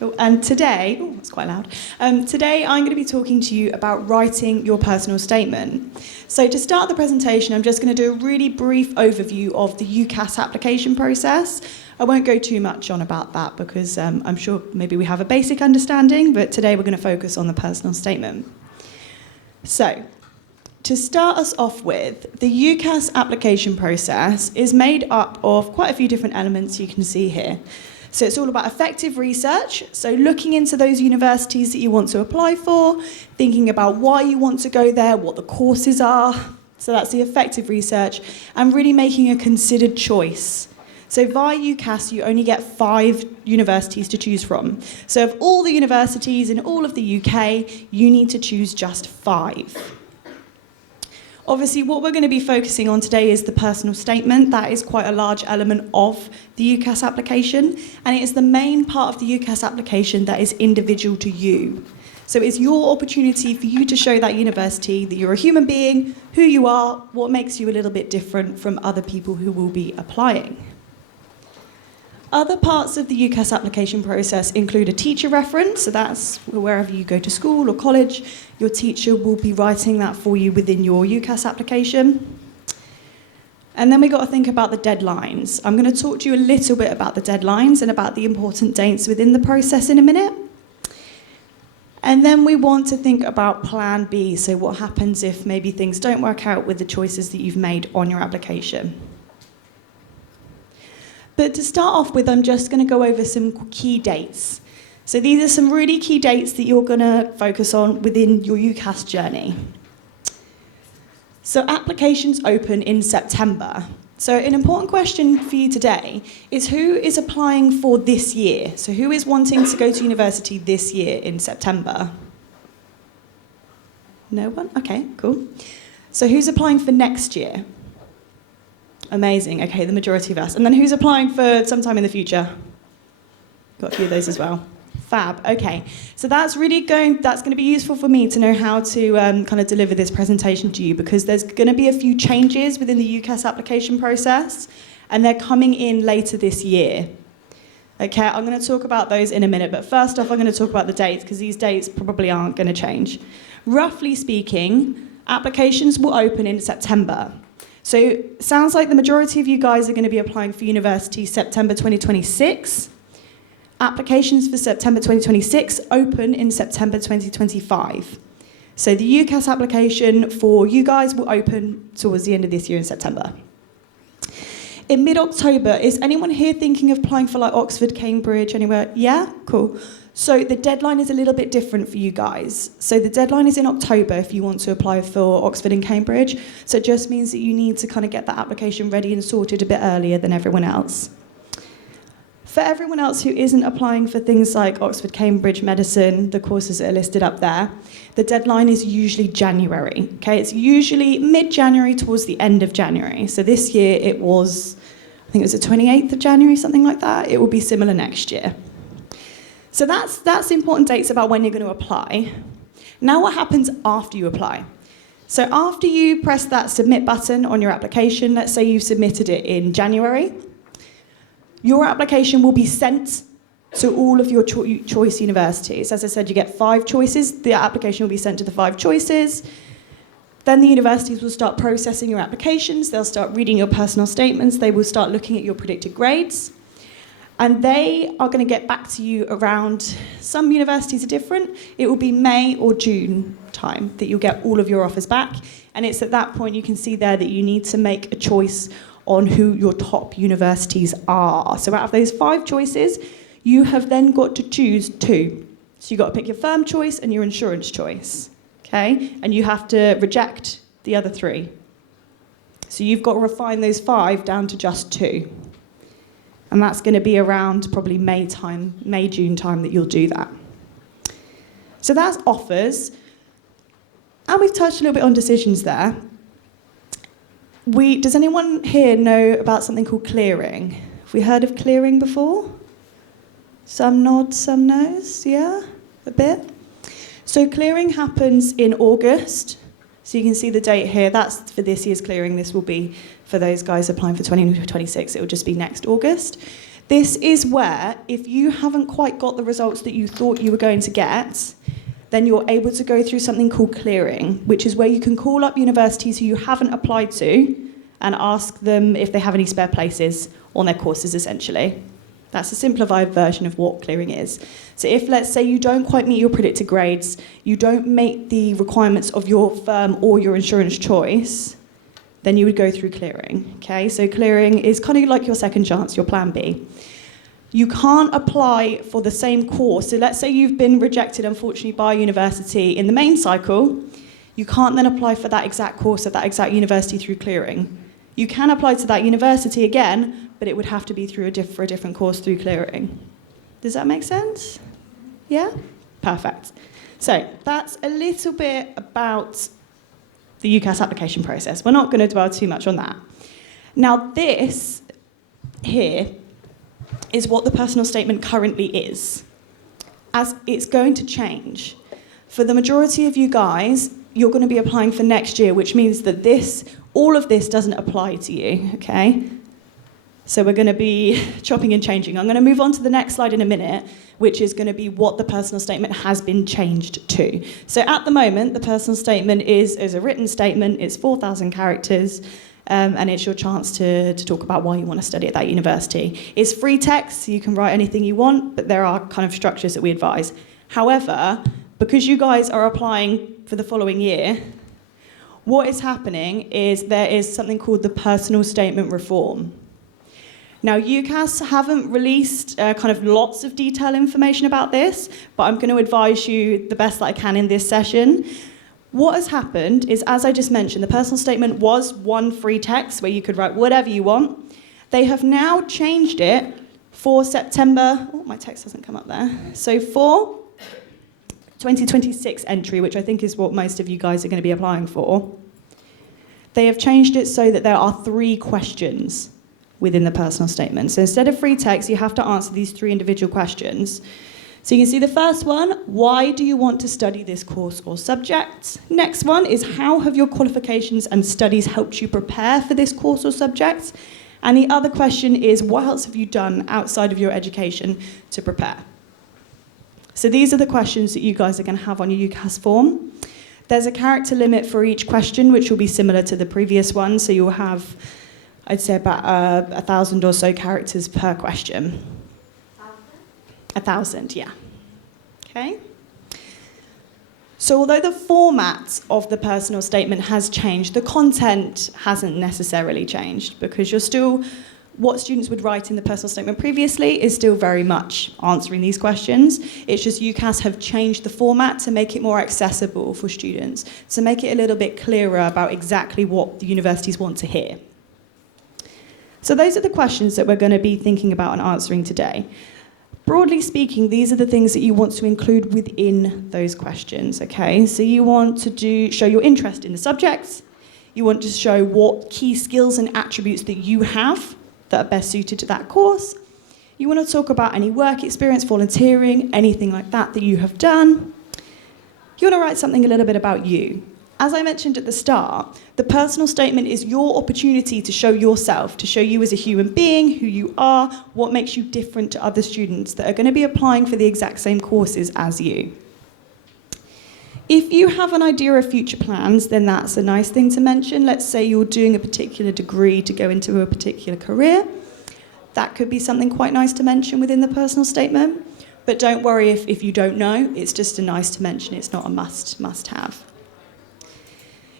And today, that's quite loud. Today I'm going to be talking to you about writing your personal statement. So to start the presentation, I'm just going to do a really brief overview of the UCAS application process. I won't go too much on about that because I'm sure maybe we have a basic understanding, but today we're going to focus on the personal statement. So, to start us off with, the UCAS application process is made up of quite a few different elements you can see here. So it's all about effective research, so looking into those universities that you want to apply for, thinking about why you want to go there, what the courses are, so that's the effective research, and really making a considered choice. So via UCAS, you only get 5 universities to choose from. So of all the universities in all of the UK, you need to choose just 5. Obviously, what we're going to be focusing on today is the personal statement. That is quite a large element of the UCAS application, and it is the main part of the UCAS application that is individual to you. So it's your opportunity for you to show that university that you're a human being, who you are, what makes you a little bit different from other people who will be applying. Other parts of the UCAS application process include a teacher reference, so that's wherever you go to school or college, your teacher will be writing that for you within your UCAS application. And then we've got to think about the deadlines. I'm going to talk to you a little bit about the deadlines and about the important dates within the process in a minute. And then we want to think about plan B, so what happens if maybe things don't work out with the choices that you've made on your application. But to start off with, I'm just going to go over some key dates. So these are some really key dates that you're going to focus on within your UCAS journey. So applications open in September. So an important question for you today is who is applying for this year? So who is wanting to go to university this year in September? No one? Okay, cool. So who's applying for next year? Amazing. Okay, the majority of us. And then who's applying for sometime in the future? Got a few of those as well. Fab. Okay. So that's going to be useful for me to know how to kind of deliver this presentation to you, because there's going to be a few changes within the UCAS application process, and they're coming in later this year. Okay, I'm going to talk about those in a minute, but first off I'm going to talk about the dates, because these dates probably aren't going to change. Roughly speaking, applications will open in September. So sounds like the majority of you guys are going to be applying for university September 2026. Applications for September 2026 open in September 2025. So the UCAS application for you guys will open towards the end of this year in September. In mid-October, is anyone here thinking of applying for like Oxford, Cambridge, anywhere? Yeah? Cool. So the deadline is a little bit different for you guys. So the deadline is in October if you want to apply for Oxford and Cambridge. So it just means that you need to kind of get that application ready and sorted a bit earlier than everyone else. For everyone else who isn't applying for things like Oxford, Cambridge, medicine, the courses that are listed up there, the deadline is usually January. Okay, it's usually mid-January towards the end of January. So this year it was, I think it was the 28th of January, something like that. It will be similar next year. So that's important dates about when you're going to apply. Now what happens after you apply? So after you press that submit button on your application, let's say you've submitted it in January, your application will be sent to all of your choice universities. As I said, you get 5 choices. The application will be sent to the 5 choices. Then the universities will start processing your applications. They'll start reading your personal statements. They will start looking at your predicted grades. And they are going to get back to you around, some universities are different, it will be May or June time that you'll get all of your offers back. And it's at that point you can see there that you need to make a choice on who your top universities are. So out of those 5 choices, you have then got to choose 2. So you've got to pick your firm choice and your insurance choice, okay? And you have to reject the other 3. So you've got to refine those 5 down to just 2. And that's going to be around probably May, June time that you'll do that. So that's offers. And we've touched a little bit on decisions there. Does anyone here know about something called clearing? Have we heard of clearing before? Some nods, some no's, yeah? A bit? So clearing happens in August. So you can see the date here. That's for this year's clearing. This will be for those guys applying for 2026. It will just be next August. This is where, if you haven't quite got the results that you thought you were going to get, then you're able to go through something called clearing, which is where you can call up universities who you haven't applied to and ask them if they have any spare places on their courses, essentially. That's a simplified version of what clearing is. So if, let's say, you don't quite meet your predicted grades, you don't meet the requirements of your firm or your insurance choice, then you would go through clearing, okay? So clearing is kind of like your second chance, your plan B. You can't apply for the same course. So let's say you've been rejected, unfortunately, by a university in the main cycle. You can't then apply for that exact course at that exact university through clearing. You can apply to that university again, but it would have to be through for a different course through clearing. Does that make sense? Yeah? Perfect. So that's a little bit about the UCAS application process. We're not going to dwell too much on that. Now this here is what the personal statement currently is, as it's going to change. For the majority of you guys, you're going to be applying for next year, which means that all of this doesn't apply to you, okay? So we're going to be chopping and changing. I'm going to move on to the next slide in a minute, which is going to be what the personal statement has been changed to. So at the moment, the personal statement is a written statement. It's 4,000 characters. And it's your chance to talk about why you want to study at that university. It's free text, so you can write anything you want, but there are kind of structures that we advise. However, because you guys are applying for the following year, what is happening is there is something called the personal statement reform. Now, UCAS haven't released kind of lots of detailed information about this, but I'm going to advise you the best that I can in this session. What has happened is, as I just mentioned, the personal statement was one free text where you could write whatever you want. They have now changed it for September. Oh, my text hasn't come up there. So for 2026 entry, which I think is what most of you guys are going to be applying for, they have changed it so that there are 3 questions within the personal statement. So instead of free text, you have to answer these 3 individual questions. So you can see the first one, why do you want to study this course or subject? Next one is, how have your qualifications and studies helped you prepare for this course or subject? And the other question is, what else have you done outside of your education to prepare? So these are the questions that you guys are going to have on your UCAS form. There's a character limit for each question, which will be similar to the previous one. So you'll have, I'd say, about 1,000 or so characters per question. 1,000, yeah. Okay. So although the format of the personal statement has changed, the content hasn't necessarily changed, because what students would write in the personal statement previously is still very much answering these questions. It's just UCAS have changed the format to make it more accessible for students, to make it a little bit clearer about exactly what the universities want to hear. So those are the questions that we're going to be thinking about and answering today. Broadly speaking, these are the things that you want to include within those questions, okay? So you want to show your interest in the subjects. You want to show what key skills and attributes that you have that are best suited to that course. You want to talk about any work experience, volunteering, anything like that that you have done. You want to write something a little bit about you. As I mentioned at the start, the personal statement is your opportunity to show yourself, to show you as a human being, who you are, what makes you different to other students that are going to be applying for the exact same courses as you. If you have an idea of future plans, then that's a nice thing to mention. Let's say you're doing a particular degree to go into a particular career. That could be something quite nice to mention within the personal statement. But don't worry if you don't know, it's just a nice to mention, it's not a must-have.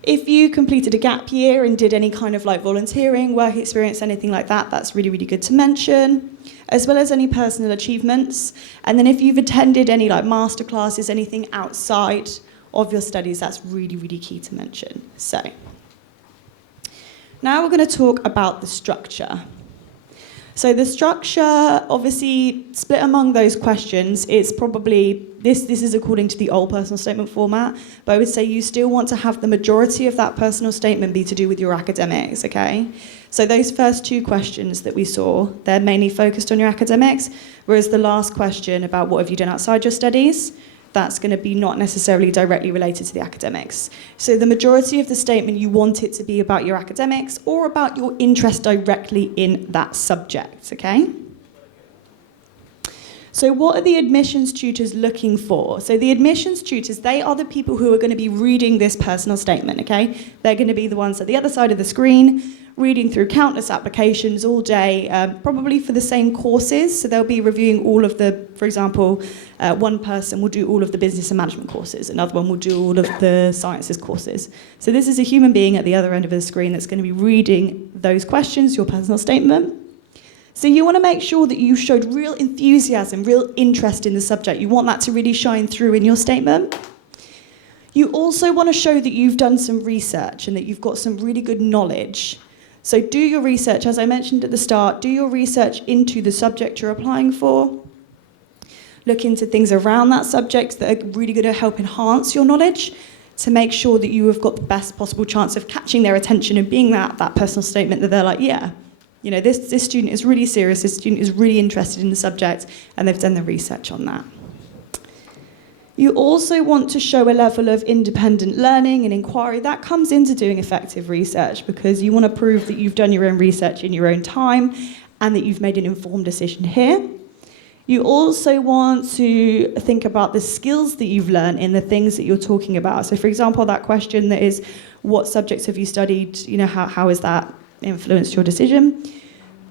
If you completed a gap year and did any kind of like volunteering, work experience, anything like that, that's really, really good to mention, as well as any personal achievements. And then if you've attended any like master classes, anything outside of your studies, that's really, really key to mention. So now we're going to talk about the structure. So the structure, obviously, split among those questions, it's probably, this is according to the old personal statement format, but I would say you still want to have the majority of that personal statement be to do with your academics, okay? So those first 2 questions that we saw, they're mainly focused on your academics, whereas the last question about what have you done outside your studies, that's going to be not necessarily directly related to the academics. So the majority of the statement, you want it to be about your academics or about your interest directly in that subject, okay? So what are the admissions tutors looking for? So the admissions tutors, they are the people who are going to be reading this personal statement, okay? They're going to be the ones at the other side of the screen, reading through countless applications all day, probably for the same courses. So they'll be reviewing all of the, for example, one person will do all of the business and management courses, another one will do all of the sciences courses. So this is a human being at the other end of the screen that's going to be reading those questions, your personal statement. So you want to make sure that you showed real enthusiasm, real interest in the subject. You want that to really shine through in your statement. You also want to show that you've done some research and that you've got some really good knowledge. So do your research, as I mentioned at the start, do your research into the subject you're applying for. Look into things around that subject that are really going to help enhance your knowledge to make sure that you have got the best possible chance of catching their attention and being that personal statement that they're like, yeah, you know, this student is really serious, this student is really interested in the subject, and they've done the research on that. You also want to show a level of independent learning and inquiry. That comes into doing effective research because you want to prove that you've done your own research in your own time and that you've made an informed decision here. You also want to think about the skills that you've learned in the things that you're talking about. So for example, that question that is, what subjects have you studied? You know, how has that influenced your decision?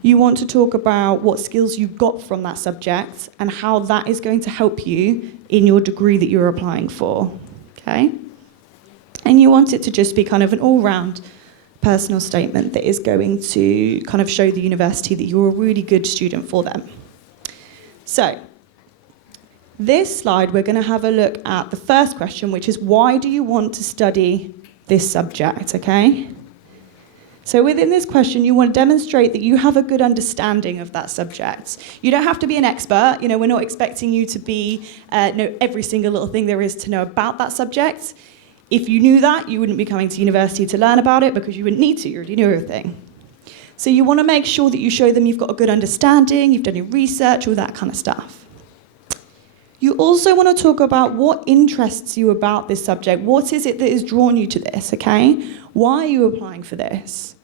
You want to talk about what skills you got from that subject and how that is going to help you in your degree that you're applying for, okay? And you want it to just be kind of an all-round personal statement that is going to kind of show the university that you're a really good student for them. So, this slide, we're going to have a look at the first question, which is, why do you want to study this subject, okay? So within this question, you want to demonstrate that you have a good understanding of that subject. You don't have to be an expert. You know, we're not expecting you to know every single little thing there is to know about that subject. If you knew that, you wouldn't be coming to university to learn about it because you wouldn't need to. You already knew everything. So you want to make sure that you show them you've got a good understanding, you've done your research, all that kind of stuff. You also want to talk about what interests you about this subject. What is it that has drawn you to this, okay? Why are you applying for this?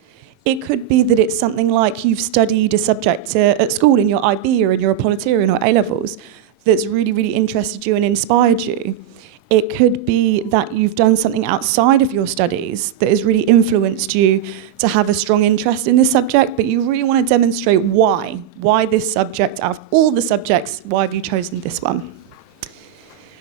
It could be that it's something like you've studied a subject at school in your IB or in your Apollitarian or A-levels that's really, really interested you and inspired you. It could be that you've done something outside of your studies that has really influenced you to have a strong interest in this subject, but you really want to demonstrate why. Why this subject, out of all the subjects, why have you chosen this one?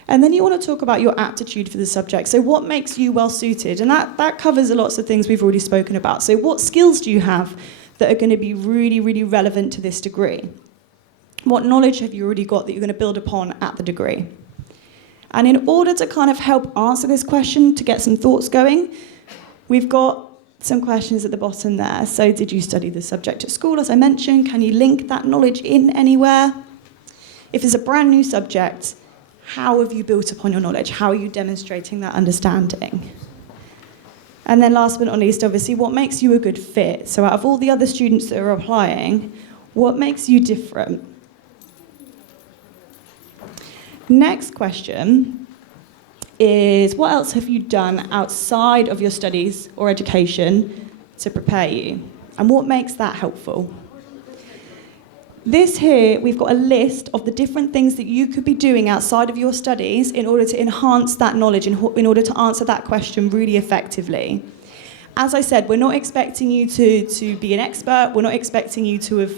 And then you want to talk about your aptitude for the subject. So what makes you well-suited? And that covers lots of things we've already spoken about. So what skills do you have that are going to be really, really relevant to this degree? What knowledge have you already got that you're going to build upon at the degree? And in order to kind of help answer this question, to get some thoughts going, we've got some questions at the bottom there. So did you study the subject at school, as I mentioned? Can you link that knowledge in anywhere? If it's a brand new subject, how have you built upon your knowledge? How are you demonstrating that understanding? And then last but not least, obviously, what makes you a good fit? So out of all the other students that are applying, what makes you different? Next question is, what else have you done outside of your studies or education to prepare you? And what makes that helpful? This here, we've got a list of the different things that you could be doing outside of your studies in order to enhance that knowledge, in order to answer that question really effectively. As I said, we're not expecting you to be an expert. We're not expecting you to have,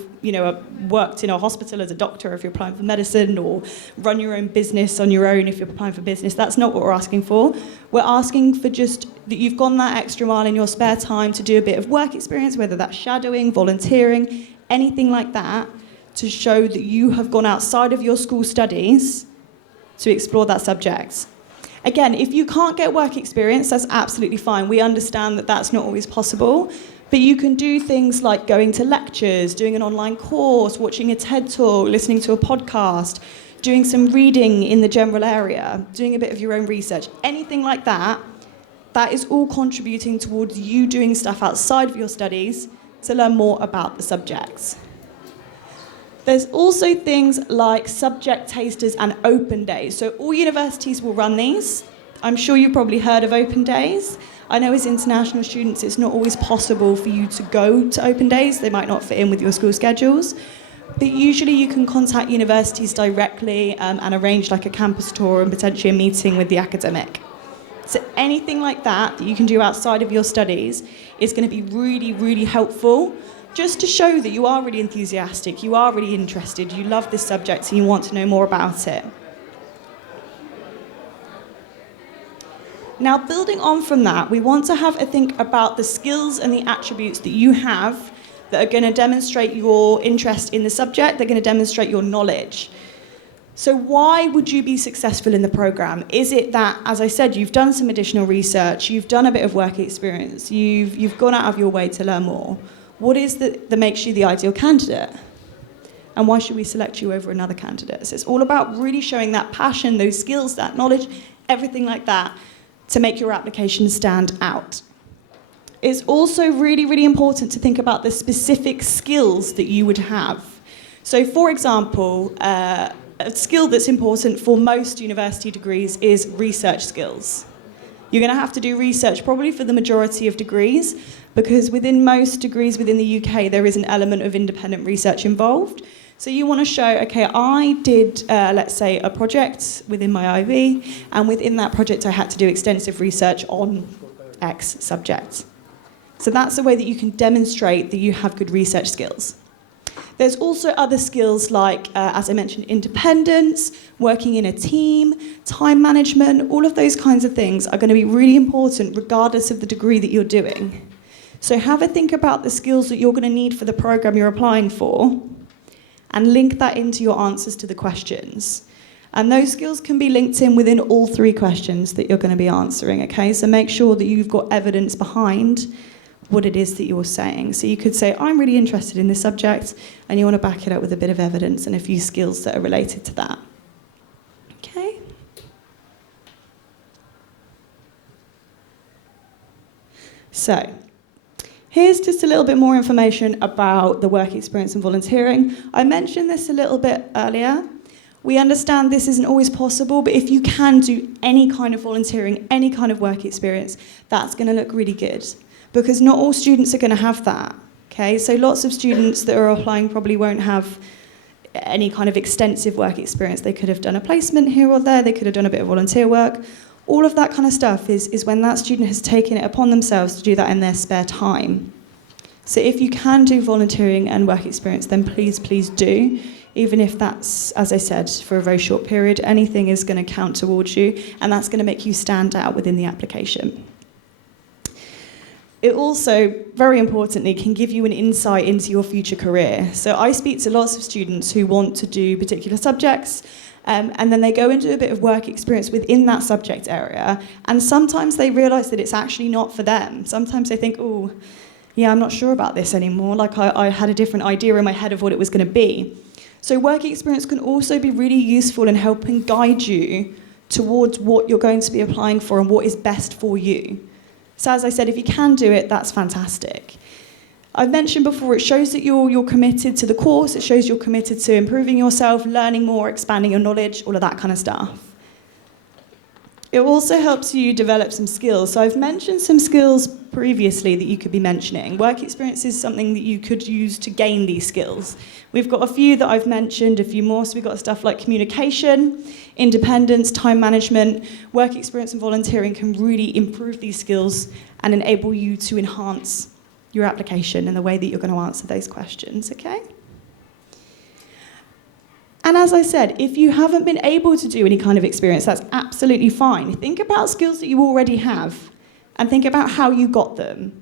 worked in a hospital as a doctor if you're applying for medicine, or run your own business on your own if you're applying for business. That's not what we're asking for. We're asking for just that you've gone that extra mile in your spare time to do a bit of work experience, whether that's shadowing, volunteering, anything like that, to show that you have gone outside of your school studies to explore that subject. Again, if you can't get work experience, that's absolutely fine. We understand that that's not always possible, but you can do things like going to lectures, doing an online course, watching a TED Talk, listening to a podcast, doing some reading in the general area, doing a bit of your own research, anything like that. That is all contributing towards you doing stuff outside of your studies to learn more about the subjects. There's also things like subject tasters and open days. So all universities will run these. I'm sure you've probably heard of open days. I know as international students, it's not always possible for you to go to open days. They might not fit in with your school schedules. But usually you can contact universities directly and arrange like a campus tour and potentially a meeting with the academic. So anything like that that you can do outside of your studies is going to be really, really helpful, just to show that you are really enthusiastic, you are really interested, you love this subject and you want to know more about it. Now, building on from that, we want to have a think about the skills and the attributes that you have that are going to demonstrate your interest in the subject, they're going to demonstrate your knowledge. So why would you be successful in the programme? Is it that, as I said, you've done some additional research, you've done a bit of work experience, you've gone out of your way to learn more? What is that makes you the ideal candidate? And why should we select you over another candidate? So it's all about really showing that passion, those skills, that knowledge, everything like that, to make your application stand out. It's also really, really important to think about the specific skills that you would have. So, for example, a skill that's important for most university degrees is research skills. You're going to have to do research probably for the majority of degrees, because within most degrees within the UK, there is an element of independent research involved. So you want to show, okay, I did, let's say, a project within my IB, and within that project I had to do extensive research on X subject. So that's the way that you can demonstrate that you have good research skills. There's also other skills like, as I mentioned, independence, working in a team, time management, all of those kinds of things are going to be really important regardless of the degree that you're doing. So have a think about the skills that you're going to need for the programme you're applying for, and link that into your answers to the questions. And those skills can be linked in within all 3 questions that you're going to be answering, okay? So make sure that you've got evidence behind what it is that you're saying. So you could say, I'm really interested in this subject, and you want to back it up with a bit of evidence and a few skills that are related to that. Okay? So, here's just a little bit more information about the work experience and volunteering. I mentioned this a little bit earlier. We understand this isn't always possible, but if you can do any kind of volunteering, any kind of work experience, that's going to look really good. Because not all students are going to have that. Okay? So lots of students that are applying probably won't have any kind of extensive work experience. They could have done a placement here or there, they could have done a bit of volunteer work. All of that kind of stuff is when that student has taken it upon themselves to do that in their spare time. So if you can do volunteering and work experience, then please, please do. Even if that's, as I said, for a very short period, anything is going to count towards you, and that's going to make you stand out within the application. It also, very importantly, can give you an insight into your future career. So I speak to lots of students who want to do particular subjects, and then they go into a bit of work experience within that subject area, and sometimes they realise that it's actually not for them. Sometimes they think, oh, yeah, I'm not sure about this anymore. Like I had a different idea in my head of what it was going to be. So work experience can also be really useful in helping guide you towards what you're going to be applying for and what is best for you. So as I said, if you can do it, that's fantastic. I've mentioned before, it shows that you're committed to the course, it shows you're committed to improving yourself, learning more, expanding your knowledge, all of that kind of stuff. It also helps you develop some skills. So I've mentioned some skills previously that you could be mentioning. Work experience is something that you could use to gain these skills. We've got a few that I've mentioned, a few more. So we've got stuff like communication, independence, time management. Work experience and volunteering can really improve these skills and enable you to enhance your application and the way that you're going to answer those questions, okay? And as I said, if you haven't been able to do any kind of experience, that's absolutely fine. Think about skills that you already have and think about how you got them.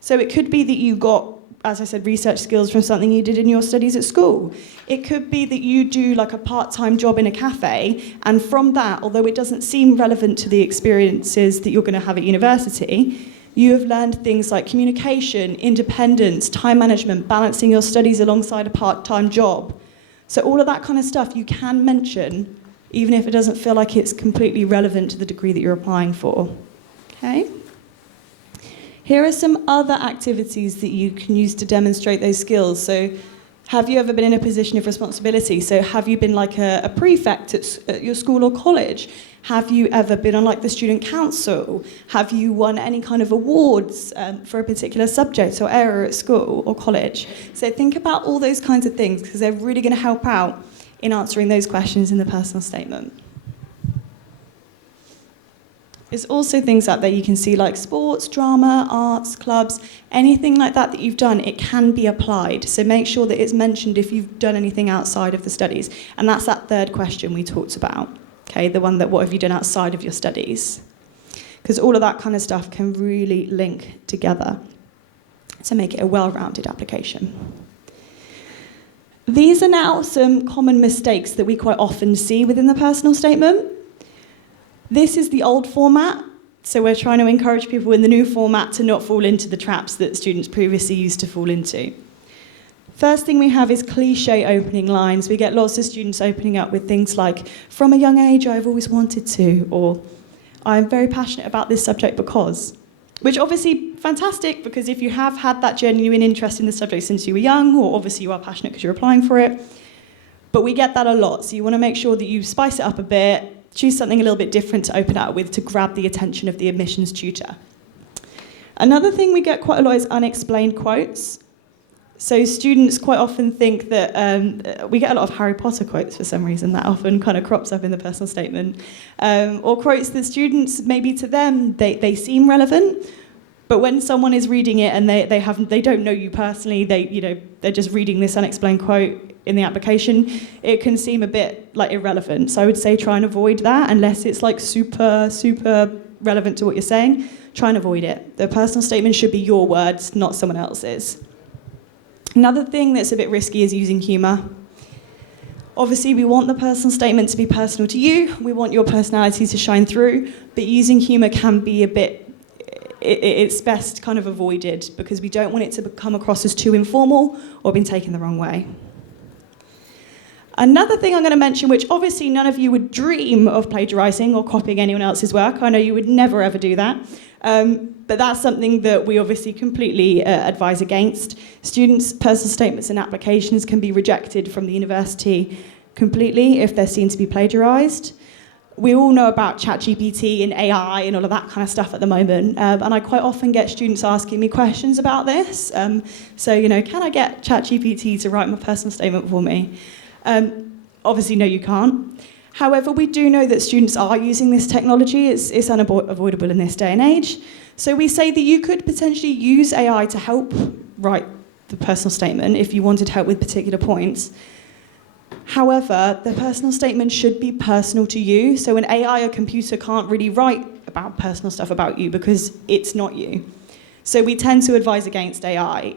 So it could be that you got, as I said, research skills from something you did in your studies at school. It could be that you do like a part-time job in a cafe, and from that, although it doesn't seem relevant to the experiences that you're going to have at university, you have learned things like communication, independence, time management, balancing your studies alongside a part-time job. So all of that kind of stuff you can mention, even if it doesn't feel like it's completely relevant to the degree that you're applying for. Okay? Here are some other activities that you can use to demonstrate those skills. So Have you ever been in a position of responsibility? So have you been like a prefect at your school or college? Have you ever been on like the student council? Have you won any kind of awards for a particular subject or area at school or college? So think about all those kinds of things because they're really going to help out in answering those questions in the personal statement. There's also things out there you can see like sports, drama, arts, clubs, anything like that that you've done, it can be applied. So make sure that it's mentioned if you've done anything outside of the studies. And that's that third question we talked about, okay? The one that what have you done outside of your studies? Because all of that kind of stuff can really link together to make it a well-rounded application. These are now some common mistakes that we quite often see within the personal statement. This is the old format, so we're trying to encourage people in the new format to not fall into the traps that students previously used to fall into. First thing we have is cliche opening lines. We get lots of students opening up with things like, from a young age I've always wanted to, or I'm very passionate about this subject because. Which obviously fantastic, because if you have had that genuine interest in the subject since you were young, or obviously you are passionate because you're applying for it, but we get that a lot, so you want to make sure that you spice it up a bit, choose something a little bit different to open out with to grab the attention of the admissions tutor. Another thing we get quite a lot is unexplained quotes. So students quite often think that, we get a lot of Harry Potter quotes for some reason, that often kind of crops up in the personal statement. Or quotes that students, maybe to them, they seem relevant, but when someone is reading it and they don't know you personally, they're just reading this unexplained quote in the application, it can seem a bit like irrelevant. So I would say try and avoid that unless it's like super, super relevant to what you're saying. Try and avoid it. The personal statement should be your words, not someone else's. Another thing that's a bit risky is using humour. Obviously, we want the personal statement to be personal to you. We want your personality to shine through, but using humour can be a bit, it's best kind of avoided because we don't want it to come across as too informal or being taken the wrong way. Another thing I'm going to mention, which obviously none of you would dream of plagiarising or copying anyone else's work. I know you would never ever do that. But that's something that we obviously completely advise against. Students' personal statements and applications can be rejected from the university completely if they're seen to be plagiarised. We all know about ChatGPT and AI and all of that kind of stuff at the moment, and I quite often get students asking me questions about this. So, can I get ChatGPT to write my personal statement for me? Obviously, no, you can't. However, we do know that students are using this technology. It's unavoidable in this day and age. So we say that you could potentially use AI to help write the personal statement if you wanted help with particular points. However, the personal statement should be personal to you. So an AI or computer can't really write about personal stuff about you because it's not you. So we tend to advise against AI.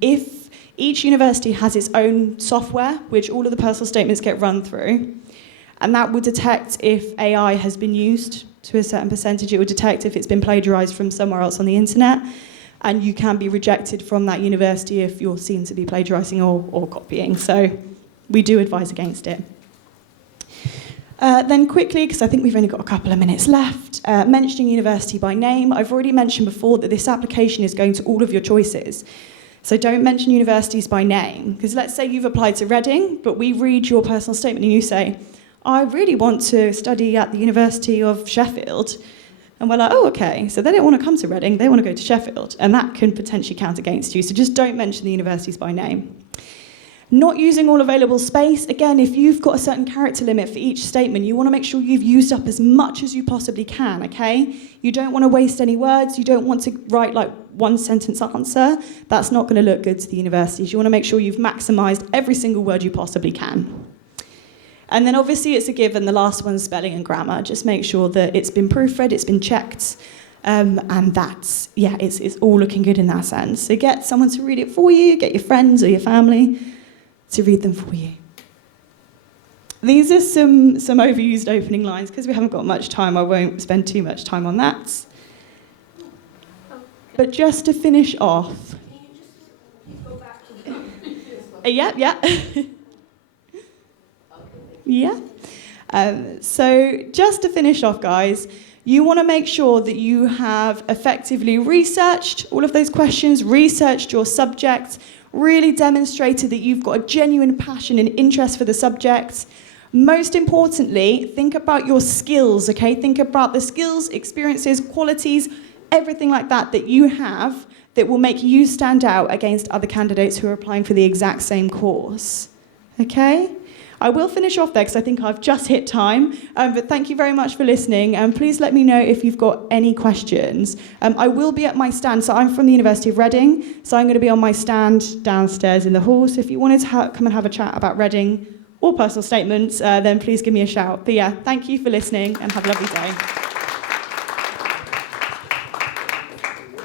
If each university has its own software, which all of the personal statements get run through, and that would detect if AI has been used to a certain percentage. It would detect if it's been plagiarised from somewhere else on the internet, and you can be rejected from that university if you're seen to be plagiarising or copying. So we do advise against it. Then quickly, because I think we've only got a couple of minutes left, mentioning university by name. I've already mentioned before that this application is going to all of your choices. So don't mention universities by name, because let's say you've applied to Reading, but we read your personal statement and you say, I really want to study at the University of Sheffield. And we're like, oh, okay. So they don't want to come to Reading, they want to go to Sheffield. And that can potentially count against you. So just don't mention the universities by name. Not using all available space. Again, if you've got a certain character limit for each statement, you want to make sure you've used up as much as you possibly can, okay? You don't want to waste any words. You don't want to write like one sentence answer. That's not going to look good to the universities. You want to make sure you've maximised every single word you possibly can. And then obviously it's a given, the last one's spelling and grammar. Just make sure that it's been proofread, it's been checked, and that's, it's all looking good in that sense. So get someone to read it for you, get your friends or your family to read them for you. These are some overused opening lines. Because we haven't got much time, I won't spend too much time on that. But just to finish off... Can you just go back to the... Yeah. Yeah. So just to finish off, guys, you want to make sure that you have effectively researched all of those questions, researched your subject, really demonstrated that you've got a genuine passion and interest for the subject. Most importantly, think about your skills, okay? Think about the skills, experiences, qualities, everything like that that you have that will make you stand out against other candidates who are applying for the exact same course, okay? I will finish off there because I think I've just hit time, but thank you very much for listening, and please let me know if you've got any questions. I will be at my stand, so I'm from the University of Reading, so I'm going to be on my stand downstairs in the hall, so if you wanted to come and have a chat about Reading or personal statements, then please give me a shout. But yeah, thank you for listening and have a lovely day.